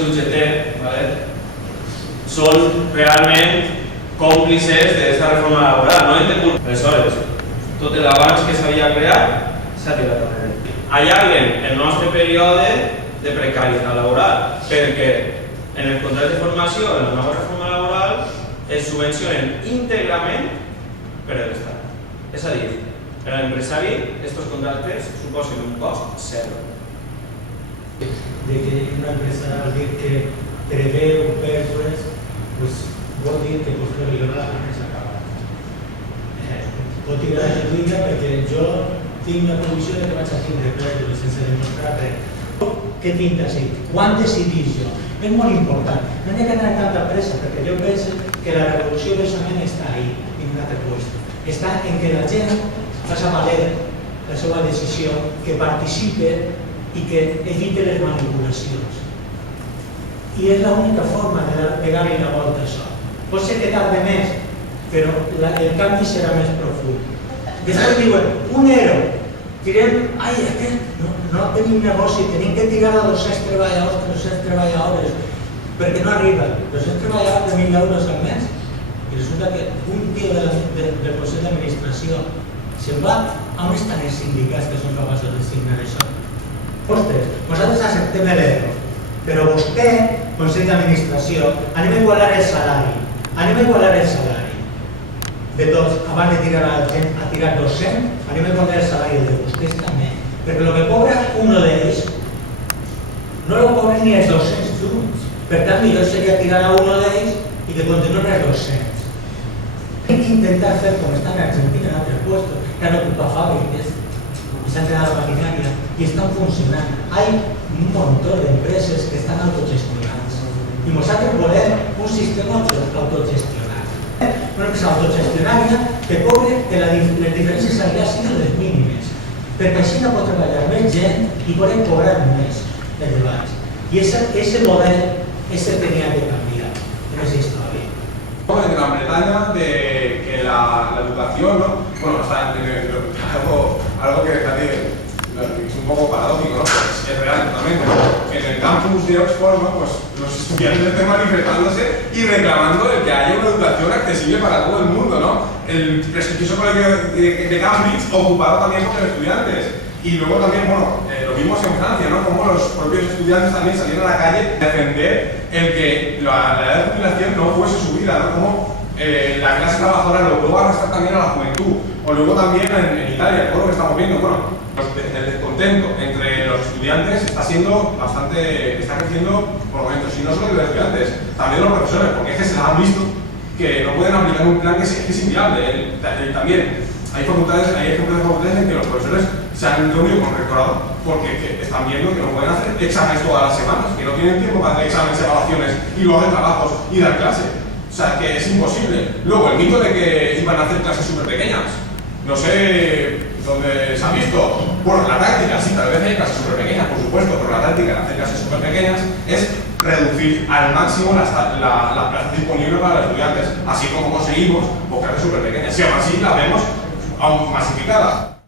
els UGT, ¿vale? Són realment còmplices d'aquesta reforma laboral. No hem de culpar. Aleshores, tot l'abans que s'havia creat s'ha tirat a terra. Allarguen el nostre període de precarietat laboral perquè en el contracte de formació, en la nova reforma laboral, es subvencionen íntegrament per l'Estat. És a dir, per a l'empresari, aquests contractes suposen un cost zero. De que una empresa al dir que preveu pèrdues, vol dir que posteriorment la empresa acaba. Pot tirar la lluita perquè jo tinc la provisió de que vaig a tindre pèrdues sense demostrar res. Què tinc d'ací? Quan decidís jo? És molt important. No hi ha que anar tanta pressa, perquè jo penso que la revolució precisament està ahí, en un altre lloc. Està en que la gent faci valer la seva decisió, que participe i que evite les manipulacions. I és l'única forma de pegar-li la volta a això. Pot ser que tardi més, però el canvi serà més profund. Després diuen, un euro, tirem, ai, aquest, no tenim negoci, tenim que tirar a 200 treballadors, perquè no arriba. 200 treballadors de 1.000 euros al mes, i resulta que un tio del Consell d'Administració se'n va, on estan els sindicats que són capaços de signar això? Ostres, nosaltres acceptem l'euro, però vostè, Consell d'Administració, anem a igualar el salari, de tots, abans de tirar a la gent a tirar 200, anem a igualar el salari de vostès també, perquè el que cobra un d'ells no el cobren ni els 200 junts, per tant millor seria tirar a un d'ells i que continuen els 200. Hem d'intentar fer com estan a Argentina en altres llocs, que han ocupat fàbriques, s'han quedat la maquinària i estan funcionant. Hi ha un munt d'empreses que estan autogestionats i nosaltres volem un sistema autogestionat. Una empresa autogestionària que cobre que les diferències salarials siguin les mínimes, perquè així no pot treballar més gent i poden cobrar més els treballs. I aquest model tenia que canviar en aquesta història. En Gran Bretaña, de que la educación, ¿no? Bueno, o sea, algo que es un poco paradójico, ¿no? Pues es real totalmente. En el campus de Oxford, ¿no? Pues los estudiantes estén manifestándose y reclamando el que haya una educación accesible para todo el mundo, ¿no? El prestigioso colegio de Cambridge ocupado también por los estudiantes. Y luego también, bueno, lo vimos en Francia, ¿no? Como los propios estudiantes también salieron a la calle a defender el que la edad de jubilación no fuese subida, ¿no? Como la clase trabajadora logró arrastrar también a la juventud. O luego también en Italia, todo lo que estamos viendo, bueno, el descontento entre los estudiantes está creciendo por momentos, y no solo de los estudiantes, también de los profesores, porque es que se les han visto que no pueden aplicar un plan que es inviable. También hay ejemplos de facultades en que los profesores se han reunido con el rectorado porque están viendo que no pueden hacer exámenes todas las semanas, que no tienen tiempo para hacer exámenes, evaluaciones y luego hacer trabajos y dar clase. O sea, que es imposible. Luego, el mito de que iban a hacer clases súper pequeñas. No sé dónde se ha visto. Bueno, la táctica, sí, tal vez hay clases súper pequeñas, por supuesto, pero la táctica de hacer clases súper pequeñas es reducir al máximo la plaza disponible para los estudiantes, así como conseguimos clases súper pequeñas. Si aún así la vemos aún masificada.